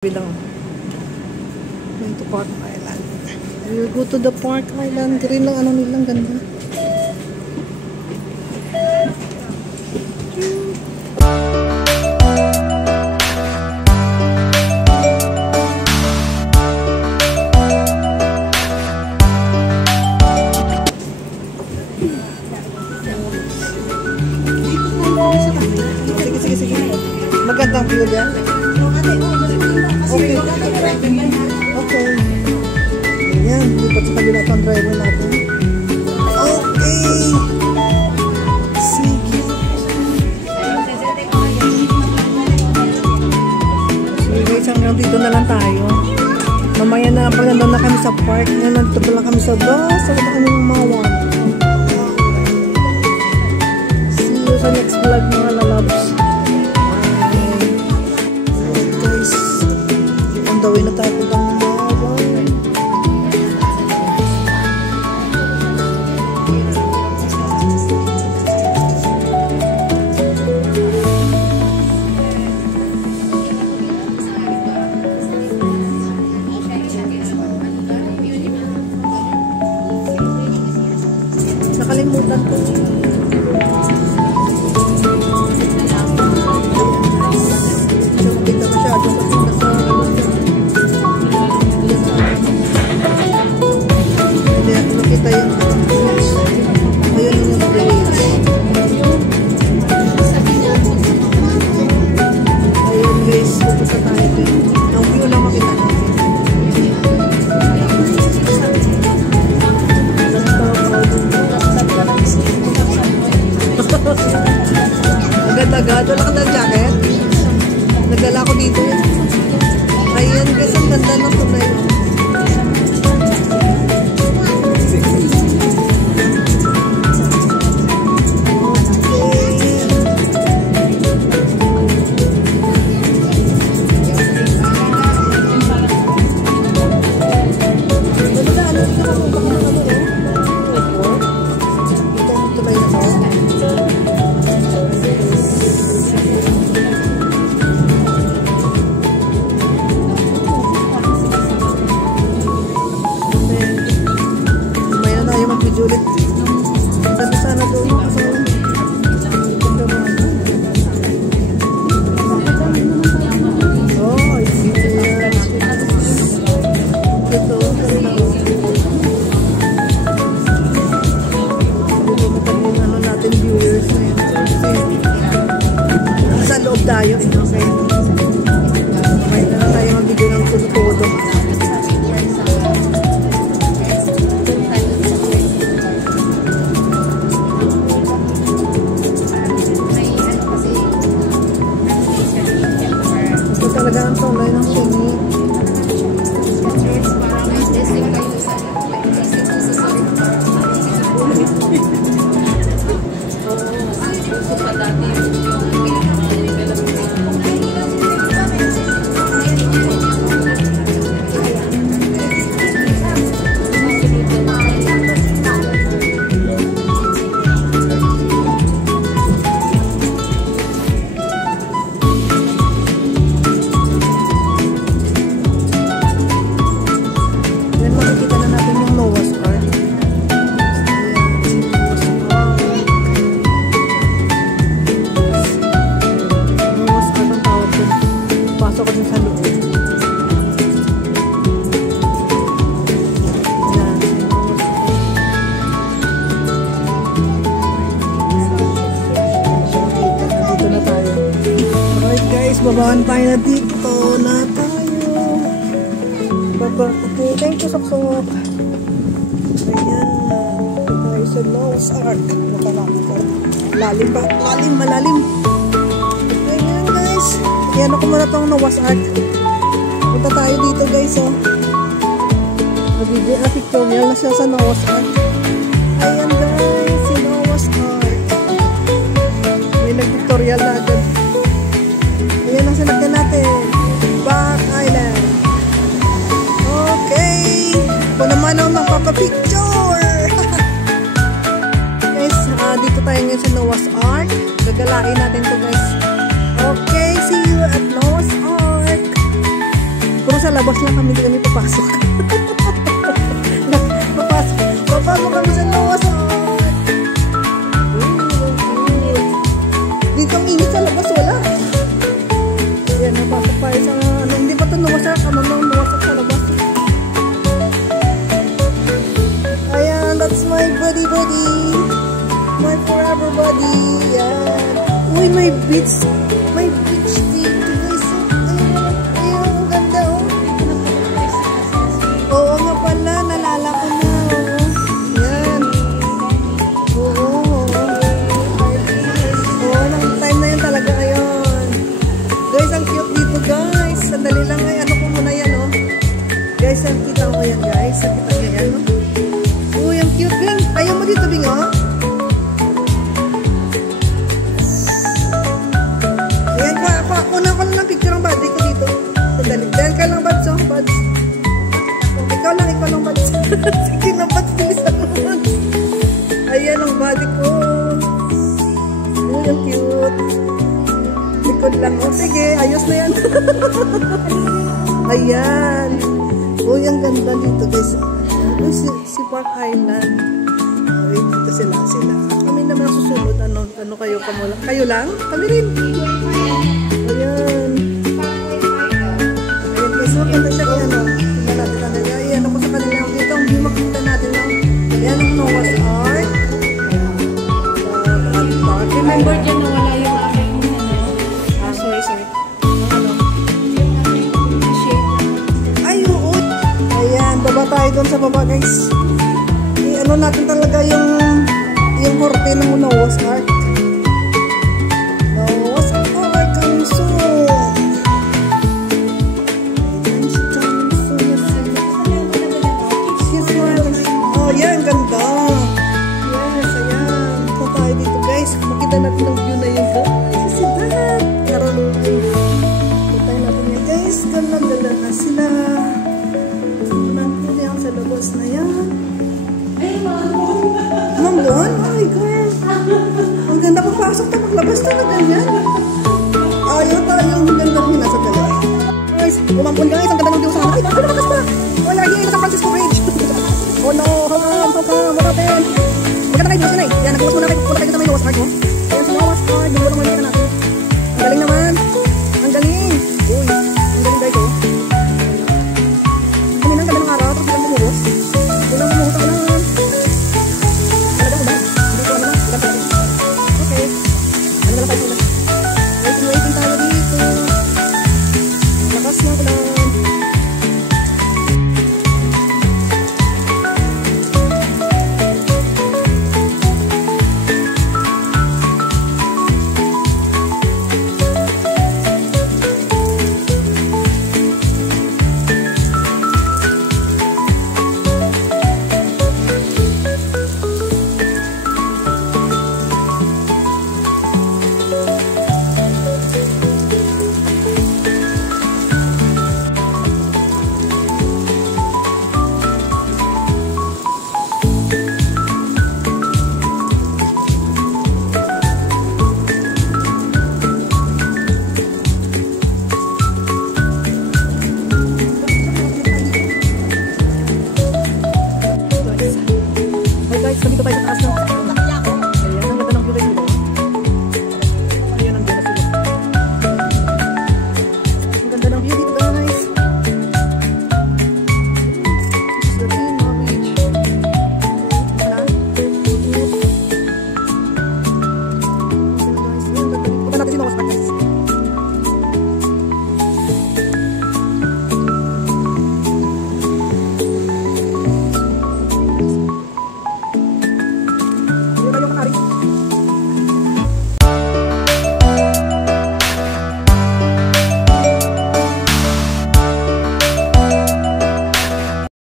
Bilang going to Park Island. We'll go to the Park Island. Green lang ano nilang ganda. Sige. Magandang view dyan. Okay. Ayan, lipat sa kabila ang driver natin. Okay. Sige. Sige guys, hanggang dito na lang tayo. Mamaya na pag nandun na kami sa park. Ngayon, nandito pa lang kami sa bus. Saka na kami ng mawan. See you sa next vlog mga lalabs. Dawin na tayo ng mawan. Nakalimutan ko. Hindi masyado kasi nasa kita yung ayun yung place. Ayun guys, pupunta tayo din. Ang view lang makita natin. Agad-agad, wala ka ng jacket? Nagdala ko dito eh. Ayan guys, ang ganda ng tunay. Julit. Tapi sana doon kasi oh, I see. Ito, ano natin viewers na yun. Sa loob tayo. Okay. May na tayo mag-video ng todo. Talaga ang tulay ng sini. Babaan tayo na dito na tayo. Baba. Okay, thank you, Soksok. Ayan na. Ito tayo sa Noah's Ark. Lalim ba? Malalim. Ayan guys. Ayan ako muna itong Noah's Ark. Punta tayo dito guys. Oh. Nabigyan na pictorial na siya sa Noah's Ark. Ayan guys. Si Noah's Ark. May nag-pictorial na agad. Ayan ang sinagyan natin. Park Island. Okay. Ako naman ang magpapapicture. Guys, dito tayo ngayon sa Noah's Ark. Gagalain natin to guys. Okay, see you at Noah's Ark. Pero sa labas lang kami, hindi kami papasok. Papasok kami sa Noah's Ark. Dito ang init sa labas, wala. Ayan, napasok tayo sa, hindi pa ito Noah's Ark, amamang Noah's Ark sa labas. Ayan, that's my buddy. My forever buddy. Ayan. Uy, my beach dito guys. Ayun, ang ganda oh. Oo nga pala, nalala ko na. Yan. Oo. Oo, nang time na yun talaga ngayon. Guys, ang cute dito guys. Sandali lang ay ano ko muna yan oh. Guys, ang kita ko yan guys. Ang kita nyo yan oh. Uy, ang cute Bing. Ayaw mo dito Bing oh. Una ko lang picture ang body ko dito. Sandali. Dahil ka lang Bads, oh. Bads. Ikaw lang Bads. Sige na Bads, bilisan mo Bads. Ayan ang body ko. Uy, ang cute. Likod lang. Oh, sige, ayos na yan. Ayan. Uy, ang ganda dito guys. Si Park Island. Uy, dito sila. Kami naman susunod. Ano kayo? Kayo lang? Kami rin. Ayan. Ayan guys, maganda siya kaya ano. Tingnan natin. Ayan ako sa kanila. Dito ang view makita natin lang. Ayan ang Noah's Ark. Remember dyan na wala yung aking sorry. Ano? Ay, oo. Ayan, baba tayo doon sa baba guys. Ano natin talaga yung korte ng Noah's Ark. Makita natin ang view na yun guys. Si Dad. Puntayin natin yan guys. Gala na sila. Nandun yan sa labas na yan. Mambon? Ay guys. Ang ganda papasok na maglabas na ganyan. Ayaw tayong ganda ko nasa talaga. Guys, umampon guys. Ang ganda ng view sa akin. Ay, lumakas pa. Oh, lagi na San Francisco Bridge. Oh no, hanggang maratin. Maganda kayo dito na eh. Yan, nagbukas muna kayo. Punta kayo sa may Noah's Ark mo. Ayan sa Noah's Ark. Yung walang malita natin. Ang galing naman. Ang galing. Uy, ang galing guys oh.